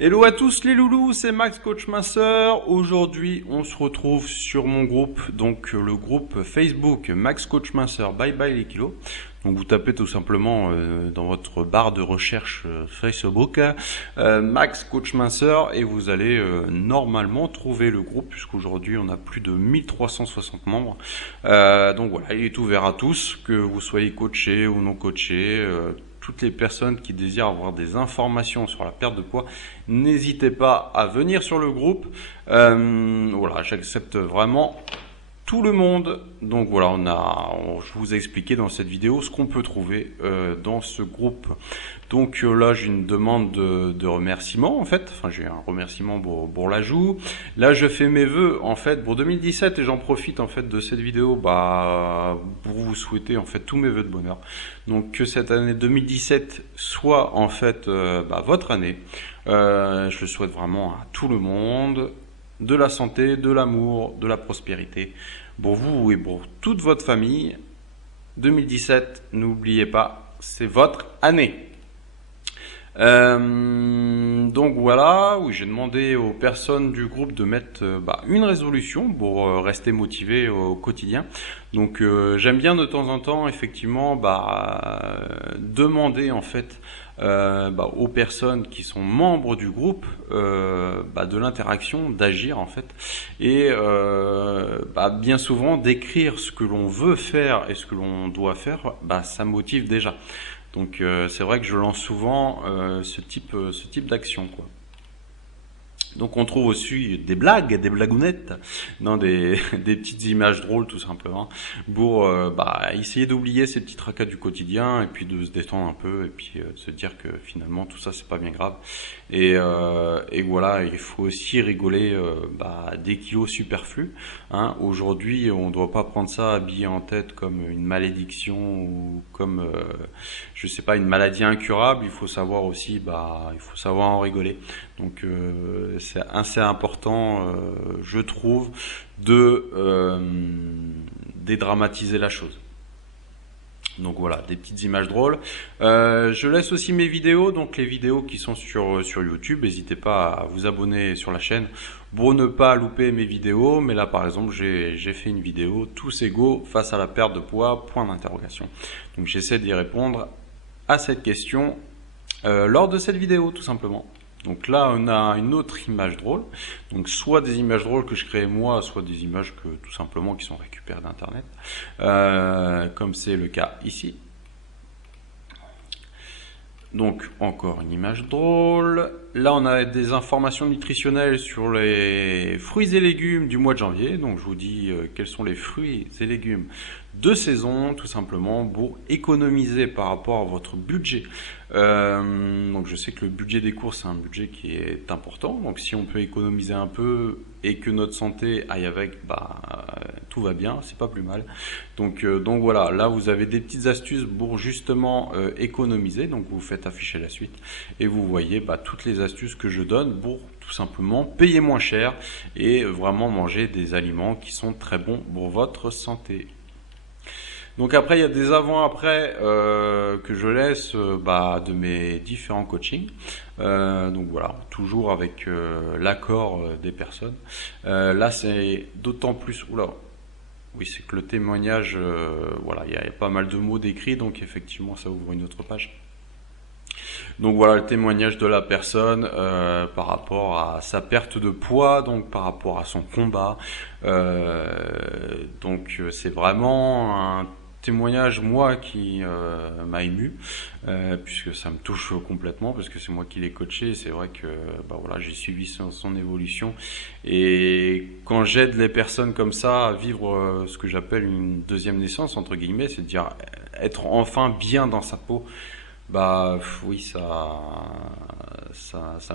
Hello à tous les loulous, c'est Max Coach Minceur. Aujourd'hui, on se retrouve sur mon groupe, donc le groupe Facebook Max Coach Minceur Bye Bye les kilos. Donc vous tapez tout simplement dans votre barre de recherche Facebook Max Coach Minceur et vous allez normalement trouver le groupe puisqu'aujourd'hui on a plus de 1360 membres. Donc voilà, il est ouvert à tous, que vous soyez coaché ou non coaché. Toutes les personnes qui désirent avoir des informations sur la perte de poids, n'hésitez pas à venir sur le groupe. Voilà, j'accepte vraiment tout le monde. Donc voilà, je vous ai expliqué dans cette vidéo ce qu'on peut trouver dans ce groupe. Donc là, j'ai une demande de remerciement en fait. Enfin, j'ai un remerciement pour l'ajout. Là, je fais mes vœux en fait pour 2017 et j'en profite en fait de cette vidéo pour vous souhaiter en fait tous mes vœux de bonheur. Donc que cette année 2017 soit en fait votre année. Je le souhaite vraiment à tout le monde. De la santé, de l'amour, de la prospérité pour vous et pour toute votre famille. 2017, n'oubliez pas, c'est votre année. Donc voilà, oui, j'ai demandé aux personnes du groupe de mettre une résolution pour rester motivé au quotidien. Donc j'aime bien de temps en temps effectivement demander en fait aux personnes qui sont membres du groupe de l'interaction, d'agir en fait et bien souvent d'écrire ce que l'on veut faire et ce que l'on doit faire, ça motive déjà. Donc c'est vrai que je lance souvent ce type d'action, quoi. Donc on trouve aussi des blagounettes, des petites images drôles tout simplement, pour essayer d'oublier ces petits tracas du quotidien et puis de se détendre un peu et puis de se dire que finalement tout ça c'est pas bien grave. Et voilà, il faut aussi rigoler des kilos superflus. Hein. Aujourd'hui, on ne doit pas prendre ça habillé en tête comme une malédiction ou comme je sais pas, une maladie incurable. Il faut savoir aussi, il faut savoir en rigoler. Donc c'est assez important, je trouve, de dédramatiser la chose. Donc voilà, des petites images drôles. Je laisse aussi mes vidéos, donc les vidéos qui sont sur YouTube. N'hésitez pas à vous abonner sur la chaîne pour ne pas louper mes vidéos. Mais là, par exemple, j'ai fait une vidéo tous égaux face à la perte de poids, point d'interrogation. Donc j'essaie d'y répondre à cette question lors de cette vidéo, tout simplement. Donc là, on a une autre image drôle. Donc soit des images drôles que je crée moi, soit des images que tout simplement qui sont récupérées d'internet, comme c'est le cas ici. Donc encore une image drôle. Là, on a des informations nutritionnelles sur les fruits et légumes du mois de janvier. Donc je vous dis quels sont les fruits et légumes de saison, tout simplement pour économiser par rapport à votre budget. Donc je sais que le budget des courses c'est un budget qui est important. Donc si on peut économiser un peu et que notre santé aille avec, tout va bien, c'est pas plus mal. Donc voilà, là vous avez des petites astuces pour justement économiser. Donc vous faites afficher la suite et vous voyez toutes les astuces que je donne pour tout simplement payer moins cher et vraiment manger des aliments qui sont très bons pour votre santé. Donc après, il y a des avant-après que je laisse de mes différents coachings. Donc voilà, toujours avec l'accord des personnes. Là, c'est d'autant plus... Oula, oui, c'est que le témoignage, il y a pas mal de mots décrits, donc effectivement, ça ouvre une autre page. Donc voilà le témoignage de la personne par rapport à sa perte de poids, donc par rapport à son combat. Donc c'est vraiment un témoignage moi qui m'a ému puisque ça me touche complètement parce que c'est moi qui l'ai coaché. C'est vrai que j'ai suivi son évolution et quand j'aide les personnes comme ça à vivre ce que j'appelle une deuxième naissance entre guillemets, c'est-à-dire être enfin bien dans sa peau. Oui, ça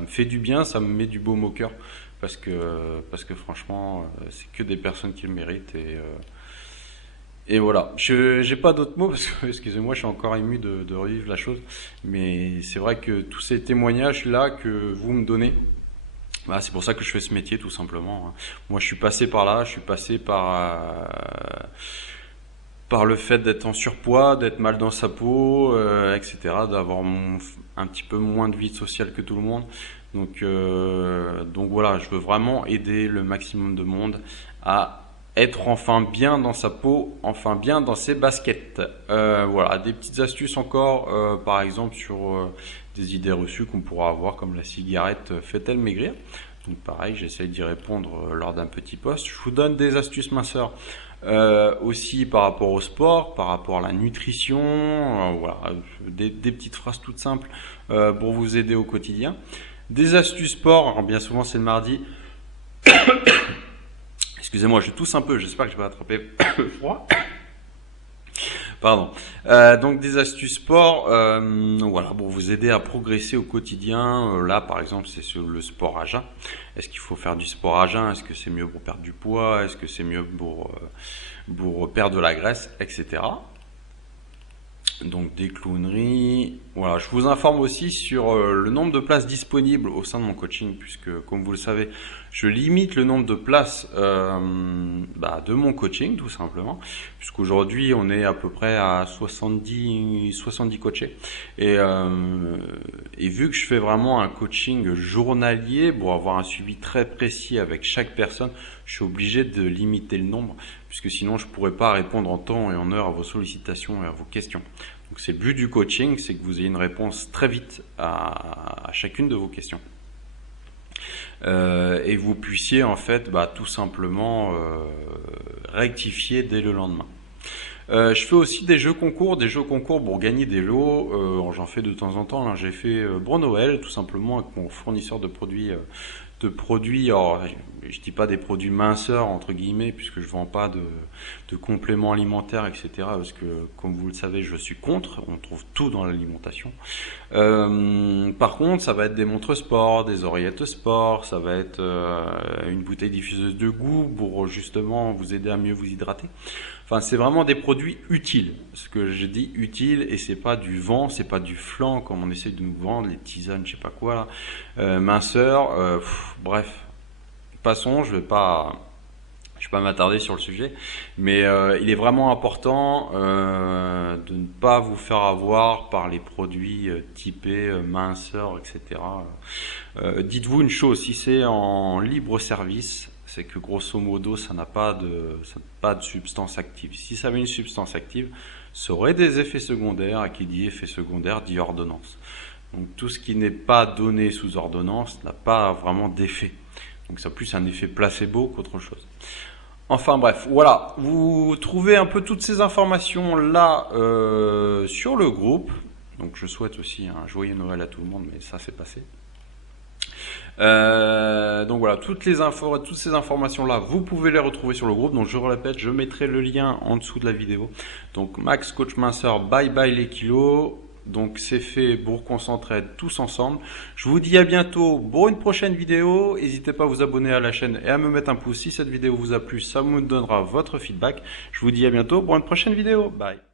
me fait du bien, ça me met du baume au cœur parce que franchement c'est que des personnes qui le méritent et voilà. J'ai pas d'autres mots parce que excusez-moi, je suis encore ému de revivre la chose, mais c'est vrai que tous ces témoignages là que vous me donnez, c'est pour ça que je fais ce métier tout simplement. Hein. Moi je suis passé par là, je suis passé par le fait d'être en surpoids, d'être mal dans sa peau, etc., d'avoir un petit peu moins de vie sociale que tout le monde. Donc voilà, je veux vraiment aider le maximum de monde à être enfin bien dans sa peau, enfin bien dans ses baskets. Voilà, des petites astuces encore, par exemple sur des idées reçues qu'on pourra avoir, comme la cigarette fait-elle maigrir? Donc pareil, j'essaie d'y répondre lors d'un petit post. Je vous donne des astuces minceurs aussi par rapport au sport, par rapport à la nutrition, voilà, des petites phrases toutes simples pour vous aider au quotidien. Des astuces sport, alors bien souvent c'est le mardi. Excusez-moi, je tousse un peu, j'espère que je vais attraper le froid. Pardon. Donc des astuces sport, voilà, pour vous aider à progresser au quotidien. Là, par exemple, c'est sur le sport à jeun. Est-ce qu'il faut faire du sport à jeun? Est-ce que c'est mieux pour perdre du poids? Est-ce que c'est mieux pour perdre de la graisse, etc. Donc des clowneries. Voilà, je vous informe aussi sur le nombre de places disponibles au sein de mon coaching, puisque comme vous le savez, je limite le nombre de places de mon coaching tout simplement, puisqu'aujourd'hui on est à peu près à 70 coachés. Et vu que je fais vraiment un coaching journalier pour avoir un suivi très précis avec chaque personne, je suis obligé de limiter le nombre, puisque sinon je ne pourrais pas répondre en temps et en heure à vos sollicitations et à vos questions. Donc c'est le but du coaching, c'est que vous ayez une réponse très vite à chacune de vos questions. Et vous puissiez en fait tout simplement rectifier dès le lendemain. Je fais aussi des jeux concours pour gagner des lots. J'en fais de temps en temps. Là, j'ai fait pour Noël, tout simplement avec mon fournisseur de produits. Alors, je dis pas des produits minceurs entre guillemets, puisque je vends pas de compléments alimentaires, etc. Parce que, comme vous le savez, je suis contre. On trouve tout dans l'alimentation. Par contre, ça va être des montres sport, des oreillettes sport, ça va être une bouteille diffuseuse de goût pour justement vous aider à mieux vous hydrater. Enfin, c'est vraiment des produits utiles. Ce que je dis utile, et c'est pas du vent, c'est pas du flan comme on essaie de nous vendre, les tisanes, je sais pas quoi là, minceur, bref. Passons, je vais pas m'attarder sur le sujet, mais il est vraiment important de ne pas vous faire avoir par les produits typés minceur, etc. Dites-vous une chose, si c'est en libre service, c'est que grosso modo ça n'a pas de substance active. Si ça avait une substance active, ça aurait des effets secondaires, et qui dit effet secondaire dit ordonnance. Donc tout ce qui n'est pas donné sous ordonnance n'a pas vraiment d'effet. Donc ça a plus un effet placebo qu'autre chose. Enfin bref, voilà, vous trouvez un peu toutes ces informations là sur le groupe. Donc je souhaite aussi un joyeux Noël à tout le monde, mais ça c'est passé. Donc voilà, toutes ces informations là, vous pouvez les retrouver sur le groupe. Donc je répète, je mettrai le lien en dessous de la vidéo. Donc Max Coach Minceur, bye bye les kilos. Donc c'est fait pour qu'on s'entraide tous ensemble. Je vous dis à bientôt pour une prochaine vidéo. N'hésitez pas à vous abonner à la chaîne et à me mettre un pouce si cette vidéo vous a plu. Ça me donnera votre feedback. Je vous dis à bientôt pour une prochaine vidéo. Bye.